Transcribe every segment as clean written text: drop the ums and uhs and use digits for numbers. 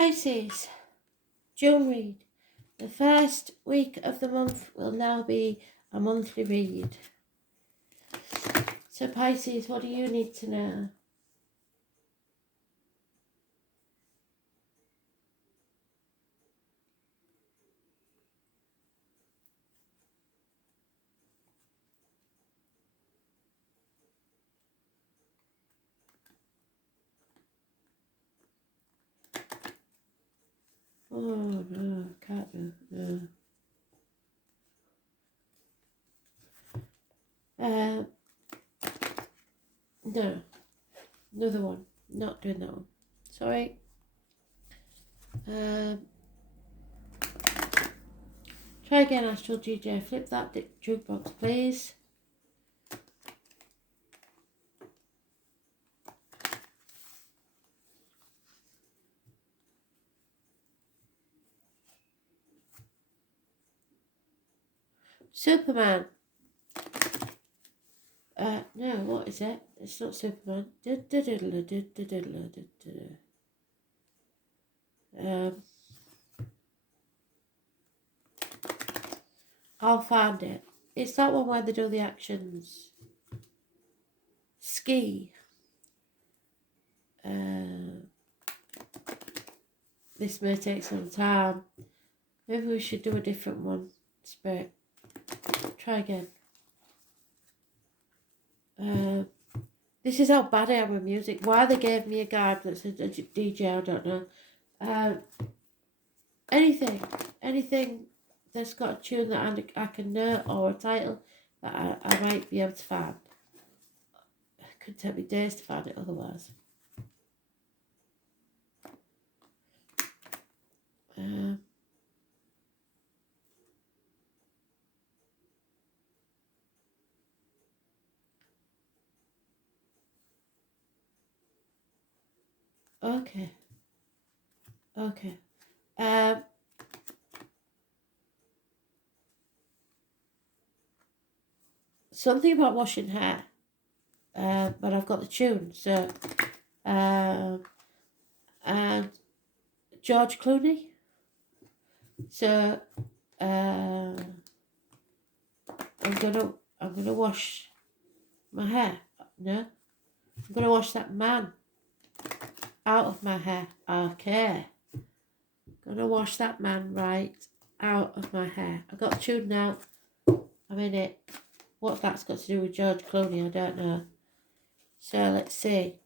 Pisces, June read. The first week of the month will now be a monthly read. So Pisces, what do you need to know? Oh no, can't do. No. No, another one. Not doing that one. Sorry. Try again, Astral DJ. Flip that jukebox, please. Superman. No, what is it? It's not Superman. I'll find it. It's that one where they do the actions. Ski. This may take some time. Maybe we should do a different one. Spirit. Try again. This is how bad I am with music. Why they gave me a guide that's a DJ, I don't know. Anything that's got a tune that I can know, or a title that I might be able to find. It could take me days to find it otherwise. Okay. Something about washing hair. But I've got the tune, so and George Clooney. So I'm gonna wash my hair. No, I'm gonna wash that man out of my hair. Okay, gonna wash that man right out of my hair. I got the tune now. I'm in it. What that's got to do with George Clooney, I don't know. So let's see.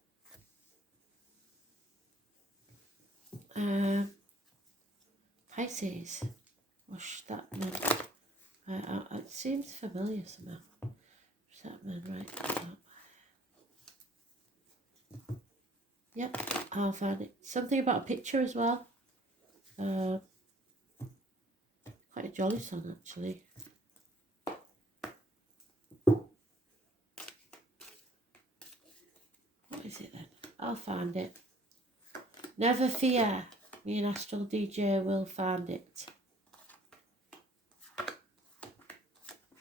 Pisces. Wash that man. It seems familiar somehow. Wash that man right out. Yep, I'll find it. Something about a picture as well. Quite a jolly song actually. What is it then? I'll find it. Never fear. Me and Astral DJ will find it.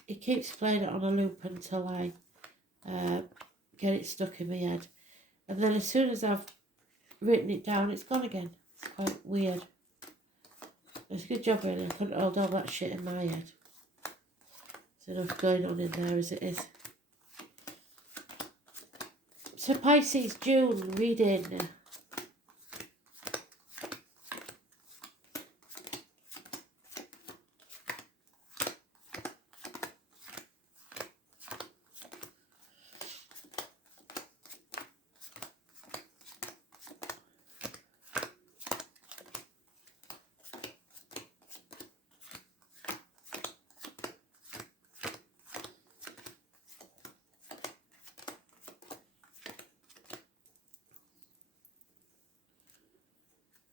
He keeps playing it on a loop until I get it stuck in my head. And then as soon as I've written it down, it's gone again. It's quite weird. It's a good job really. I couldn't hold all that shit in my head. There's enough going on in there as it is. So Pisces, June, reading.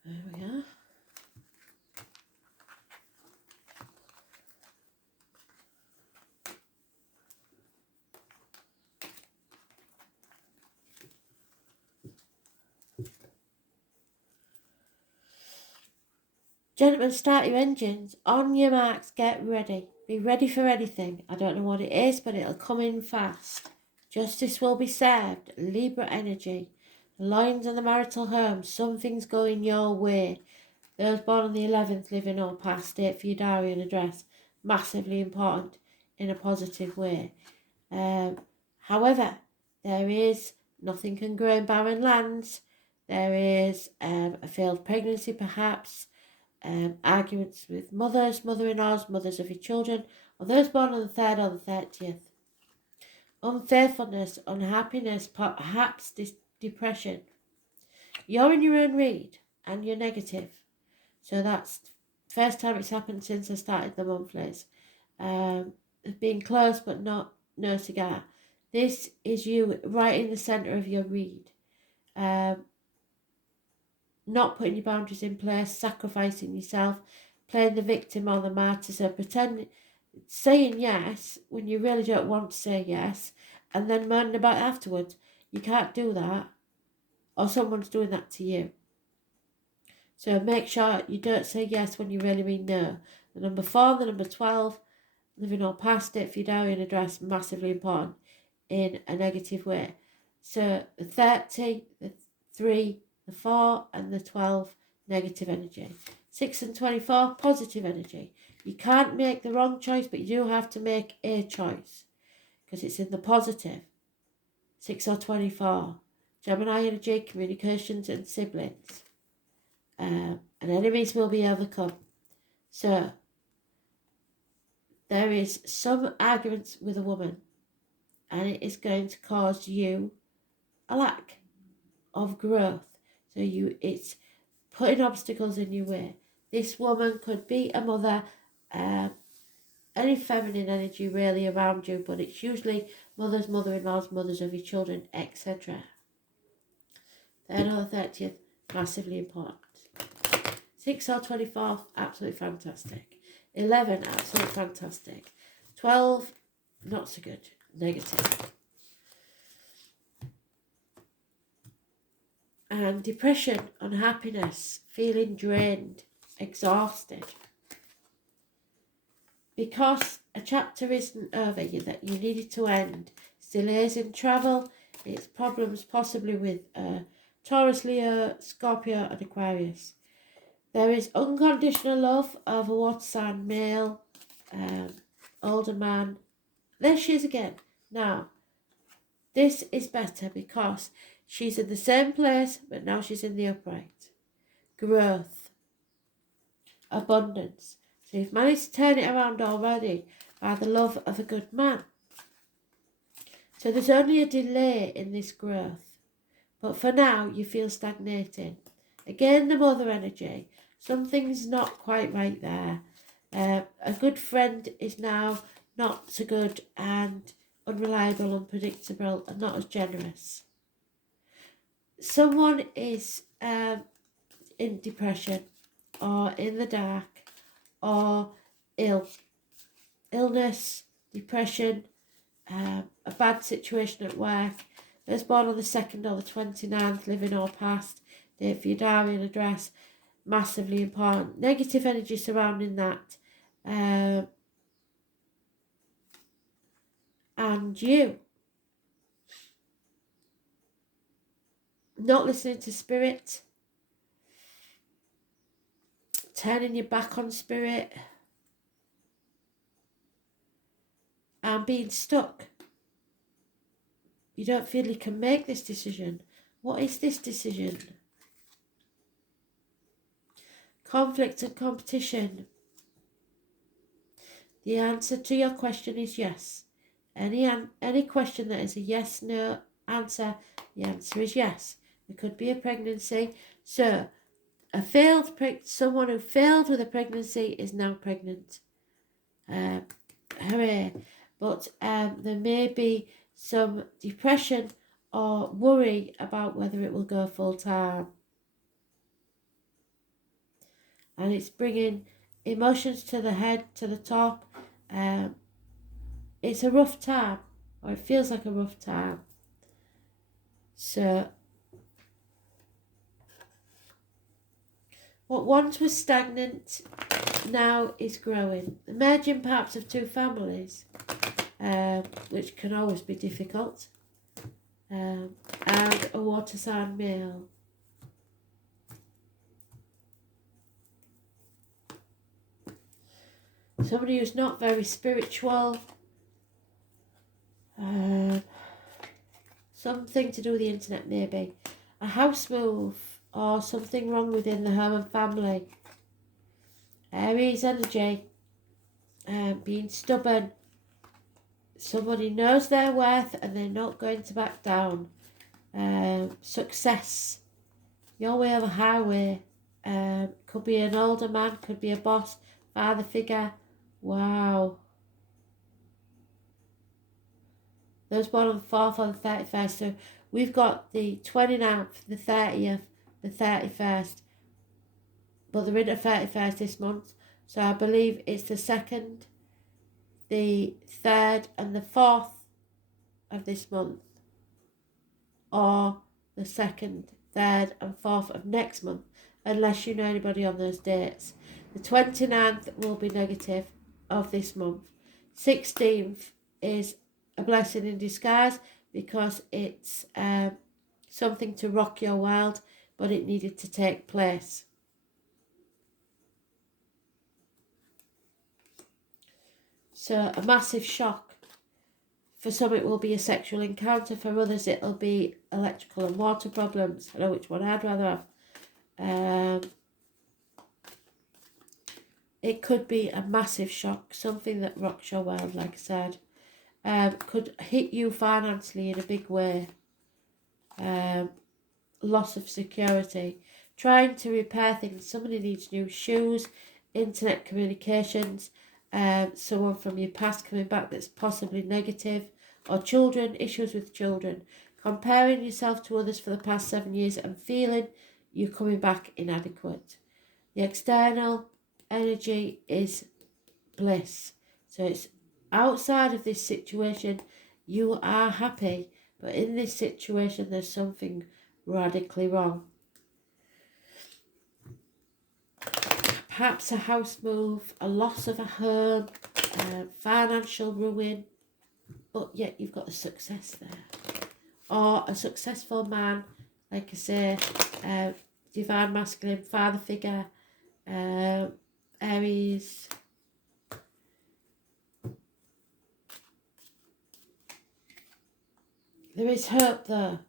There we are. Gentlemen, start your engines. On your marks, get ready. Be ready for anything. I don't know what it is, but it'll come in fast. Justice will be served. Libra energy. Lions in the marital home, something's going your way. Those born on the 11th, living or past, date for your diary and address, massively important in a positive way. However, there is nothing can grow in barren lands. There is a failed pregnancy, perhaps, arguments with mothers, mother-in-laws, mothers of your children, or those born on the 3rd or the 30th. Unfaithfulness, unhappiness, perhaps depression. You're in your own read and you're negative. So that's the first time it's happened since I started the monthlies. Being close but no cigar. This is you right in the centre of your read. Not putting your boundaries in place, sacrificing yourself, playing the victim or the martyr, so saying yes when you really don't want to say yes, and then moaning about it afterwards. You can't do that, or someone's doing that to you. So make sure you don't say yes when you really mean no. The number 4, the number 12, living or past it for your diary and address, massively important in a negative way. So the 30, the 3, the 4 and the 12, negative energy. 6 and 24, positive energy. You can't make the wrong choice, but you do have to make a choice because it's in the positive. 6 or 24. Gemini energy, communications and siblings. And enemies will be overcome. So there is some arguments with a woman and it is going to cause you a lack of growth. So it's putting obstacles in your way. This woman could be a mother, any feminine energy really around you, but it's usually mothers, mother-in-laws, mothers of your children, etc. 3rd or 30th, massively important. 6 or 24, absolutely fantastic. 11, absolutely fantastic. 12, not so good, negative. And depression, unhappiness, feeling drained, exhausted. Because a chapter isn't over that you needed to end. Delays in travel, it's problems possibly with Taurus, Leo, Scorpio and Aquarius. There is unconditional love of a water sign male, older man. There she is again. Now, this is better because she's in the same place, but now she's in the upright. Growth. Abundance. So you've managed to turn it around already by the love of a good man. So there's only a delay in this growth. But for now, you feel stagnating. Again, the mother energy. Something's not quite right there. A good friend is now not so good and unreliable, unpredictable, and not as generous. Someone is in depression or in the dark or ill. Illness, depression, a bad situation at work. Those born on the 2nd or the 29th, living or past, date for your diary and address, massively important. Negative energy surrounding that. And you. Not listening to spirit. Turning your back on spirit. And being stuck. You don't feel you can make this decision. What is this decision? Conflict and competition. The answer to your question is yes. Any question that is a yes, no answer, the answer is yes. It could be a pregnancy. So, someone who failed with a pregnancy is now pregnant. Hooray. But there may be some depression or worry about whether it will go full time. And it's bringing emotions to the head, to the top. It's a rough time, or it feels like a rough time. So, what once was stagnant now is growing. The merging perhaps of two families, which can always be difficult. and a water sign male. Somebody who's not very spiritual. Something to do with the internet maybe. A house move or something wrong within the home and family. Aries energy. Being stubborn. Somebody knows their worth and they're not going to back down. Success. Your way or the highway. Could be an older man, could be a boss, father figure. Wow. Those born on the 4th or the 31st. So we've got the 29th, the 30th, the 31st. But they're in the 31st this month. So I believe it's the 2nd, the 3rd and the 4th of this month. Or the 2nd, 3rd and 4th of next month. Unless you know anybody on those dates. The 29th will be negative of this month. 16th is a blessing in disguise because it's something to rock your world, but it needed to take place. So a massive shock. For some it will be a sexual encounter, for others it'll be electrical and water problems. I know which one I'd rather have. It could be a massive shock, something that rocks your world, like I said. Could hit you financially in a big way. Loss of security. Trying to repair things. Somebody needs new shoes, internet communications, someone from your past coming back that's possibly negative, or children, issues with children. Comparing yourself to others for the past 7 years and feeling you're coming back inadequate. The external energy is bliss. So it's outside of this situation, you are happy, but in this situation, there's something radically wrong. Perhaps a house move, a loss of a home, financial ruin, but yet you've got a success there. Or a successful man, like I say, divine masculine, father figure, Aries. There is hope though.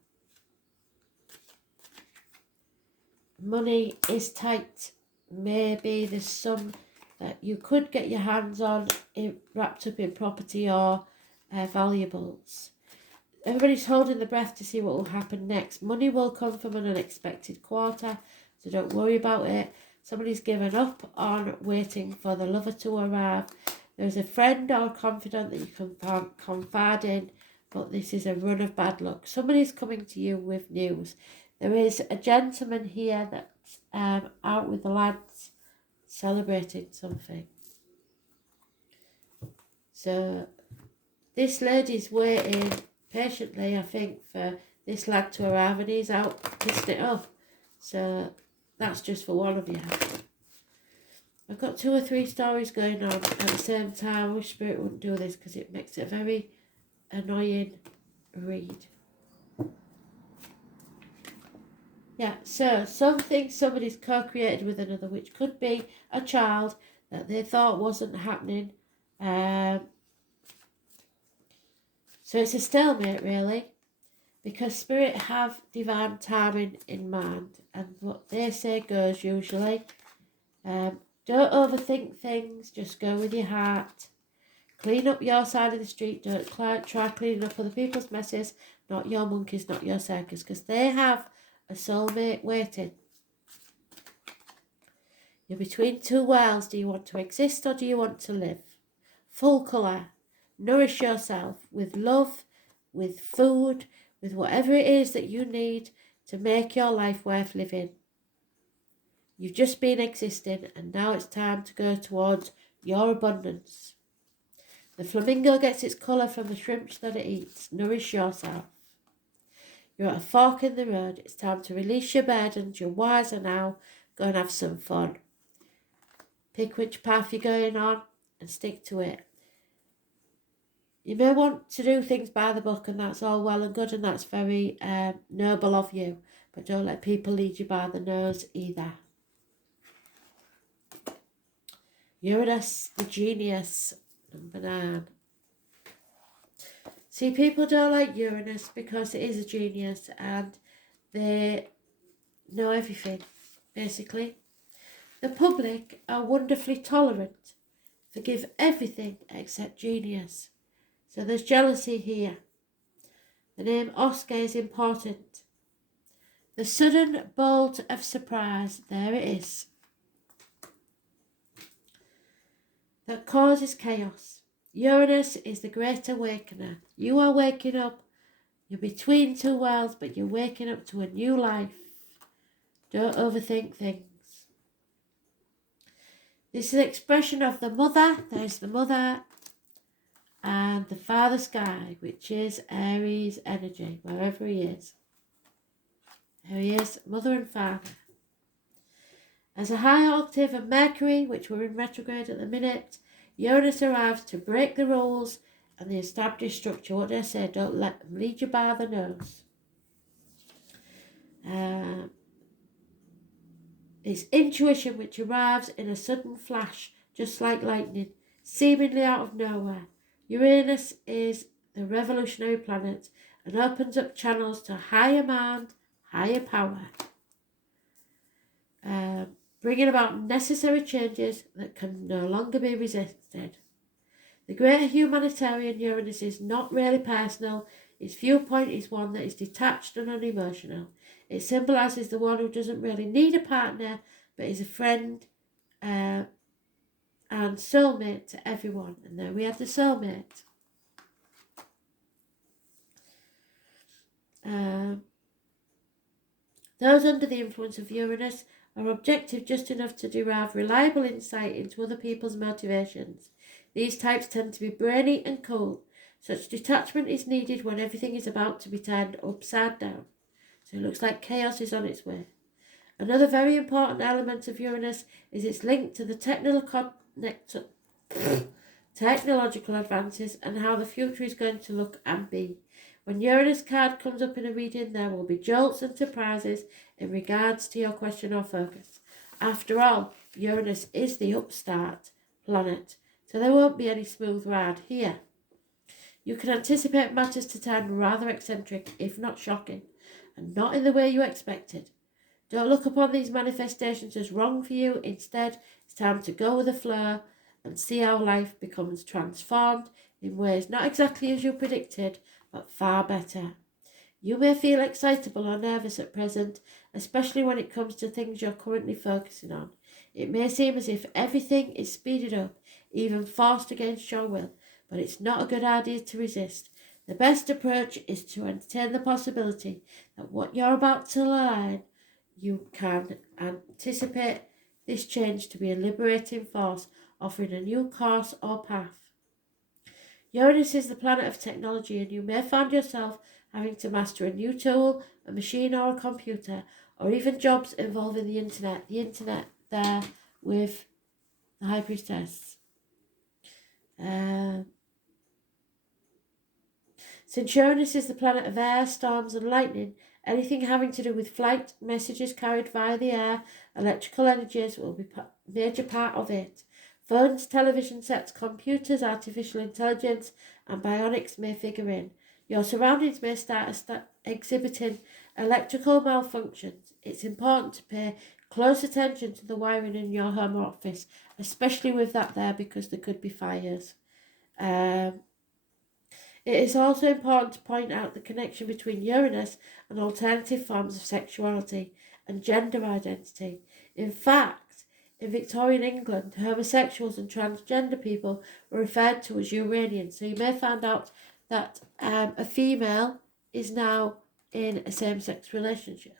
Money is tight. Maybe there's some that you could get your hands on wrapped up in property or valuables. Everybody's holding the breath to see what will happen next. Money will come from an unexpected quarter, so don't worry about it. Somebody's given up on waiting for the lover to arrive. There's a friend or confidant that you can confide in, but this is a run of bad luck. Somebody's coming to you with news. There is a gentleman here that's out with the lads celebrating something. So this lady's waiting patiently, I think, for this lad to arrive, and he's out pissing it off. So that's just for one of you. I've got 2 or 3 stories going on at the same time. I wish Spirit wouldn't do this because it makes it a very annoying read. Yeah, so something somebody's co-created with another, which could be a child that they thought wasn't happening. So it's a stalemate, really, because Spirit have divine timing in mind, and what they say goes usually. Don't overthink things, just go with your heart. Clean up your side of the street. Don't try cleaning up other people's messes, not your monkeys, not your circus, because they have a soulmate waiting. You're between 2 worlds. Do you want to exist or do you want to live? Full colour. Nourish yourself with love, with food, with whatever it is that you need to make your life worth living. You've just been existing, and now it's time to go towards your abundance. The flamingo gets its colour from the shrimps that it eats. Nourish yourself. You're at a fork in the road. It's time to release your burdens. You're wiser now. Go and have some fun. Pick which path you're going on and stick to it. You may want to do things by the book, and that's all well and good, and that's very noble of you. But don't let people lead you by the nose either. Uranus, the genius, number 9. See, people don't like Uranus because it is a genius and they know everything, basically. The public are wonderfully tolerant, forgive everything except genius. So there's jealousy here. The name Oscar is important. The sudden bolt of surprise, there it is, that causes chaos. Uranus is the great awakener. You are waking up. You're between two worlds, but you're waking up to a new life. Don't overthink things. This is an expression of the mother. There's the mother and the father sky, which is Aries energy, wherever he is. There he is, mother and father. As a high octave of Mercury, which we're in retrograde at the minute, Uranus arrives to break the rules and the established structure. What do I say? Don't let them lead you by the nose. It's intuition which arrives in a sudden flash, just like lightning, seemingly out of nowhere. Uranus is the revolutionary planet and opens up channels to higher mind, higher power, bringing about necessary changes that can no longer be resisted. The great humanitarian Uranus is not really personal. Its viewpoint is one that is detached and unemotional. It symbolises the one who doesn't really need a partner, but is a friend and soulmate to everyone. And there we have the soulmate. Those under the influence of Uranus are objective just enough to derive reliable insight into other people's motivations. These types tend to be brainy and cool. Such detachment is needed when everything is about to be turned upside down. So it looks like chaos is on its way. Another very important element of Uranus is its link to the technological advances and how the future is going to look and be. When Uranus card comes up in a reading, there will be jolts and surprises in regards to your question or focus. After all, Uranus is the upstart planet, so there won't be any smooth ride here. You can anticipate matters to turn rather eccentric, if not shocking, and not in the way you expected. Don't look upon these manifestations as wrong for you. Instead, it's time to go with the flow and see how life becomes transformed in ways not exactly as you predicted, but far better. You may feel excitable or nervous at present, especially when it comes to things you're currently focusing on. It may seem as if everything is speeded up, even forced against your will, but it's not a good idea to resist. The best approach is to entertain the possibility that what you're about to learn, you can anticipate this change to be a liberating force, offering a new course or path. Uranus is the planet of technology, and you may find yourself having to master a new tool, a machine or a computer, or even jobs involving the internet. The internet there with the High Priestess. Since Uranus is the planet of air, storms and lightning, anything having to do with flight, messages carried via the air, electrical energies will be a major part of it. Phones, television sets, computers, artificial intelligence and bionics may figure in. Your surroundings may start exhibiting electrical malfunctions. It's important to pay close attention to the wiring in your home or office, especially with that there, because there could be fires. It is also important to point out the connection between Uranus and alternative forms of sexuality and gender identity. In fact, in Victorian England, homosexuals and transgender people were referred to as Uranians. So you may find out that a female is now in a same-sex relationship.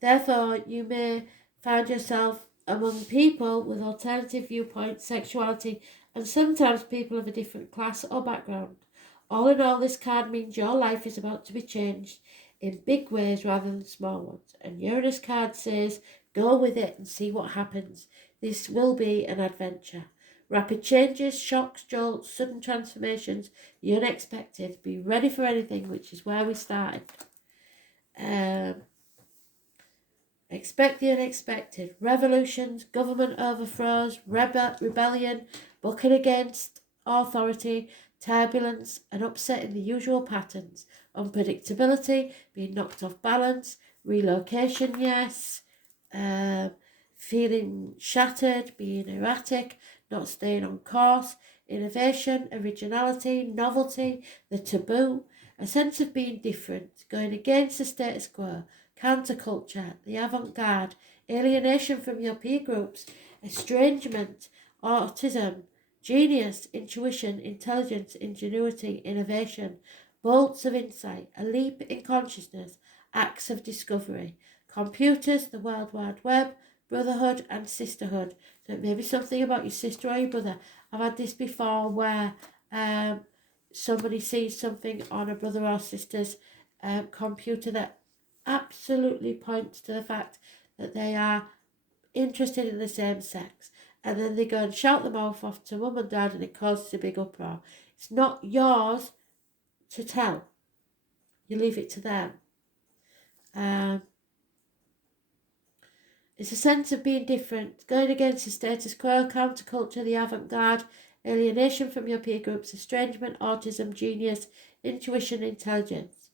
Therefore, you may find yourself among people with alternative viewpoints, sexuality, and sometimes people of a different class or background. All in all, this card means your life is about to be changed in big ways rather than small ones. And Uranus card says, go with it and see what happens. This will be an adventure. Rapid changes, shocks, jolts, sudden transformations, the unexpected. Be ready for anything, which is where we started. Expect the unexpected. Revolutions, government overthrows, rebellion, bucking against authority, turbulence, and upsetting the usual patterns. Unpredictability, being knocked off balance, relocation, yes. Feeling shattered, being erratic, not staying on course. Innovation, originality, novelty, the taboo, a sense of being different, going against the status quo, counterculture, the avant-garde, alienation from your peer groups, estrangement, autism, genius, intuition, intelligence, ingenuity, innovation, bolts of insight, a leap in consciousness, acts of discovery, computers, the World Wide Web, brotherhood and sisterhood. So it may be something about your sister or your brother. I've had this before where somebody sees something on a brother or sister's computer that absolutely points to the fact that they are interested in the same sex, and then they go and shout them off to mum and dad, and it causes a big uproar. It's not yours to tell. You leave it to them. It's a sense of being different, going against the status quo, counterculture, the avant-garde, alienation from your peer groups, estrangement, autism, genius, intuition, intelligence.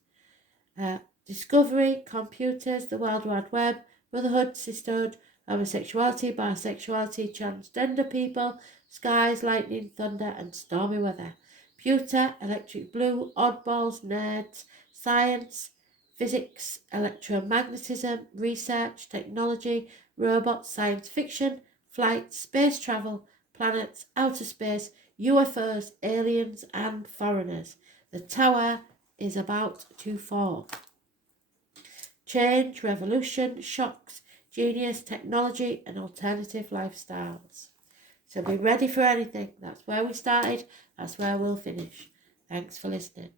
Discovery, computers, the World Wide Web, brotherhood, sisterhood, homosexuality, bisexuality, transgender people, skies, lightning, thunder, and stormy weather. Pewter, electric blue, oddballs, nerds, science, physics, electromagnetism, research, technology, robots, science fiction, flight, space travel, planets, outer space, UFOs, aliens, and foreigners. The tower is about to fall. Change, revolution, shocks, genius, technology, and alternative lifestyles. So be ready for anything. That's where we started. That's where we'll finish. Thanks for listening.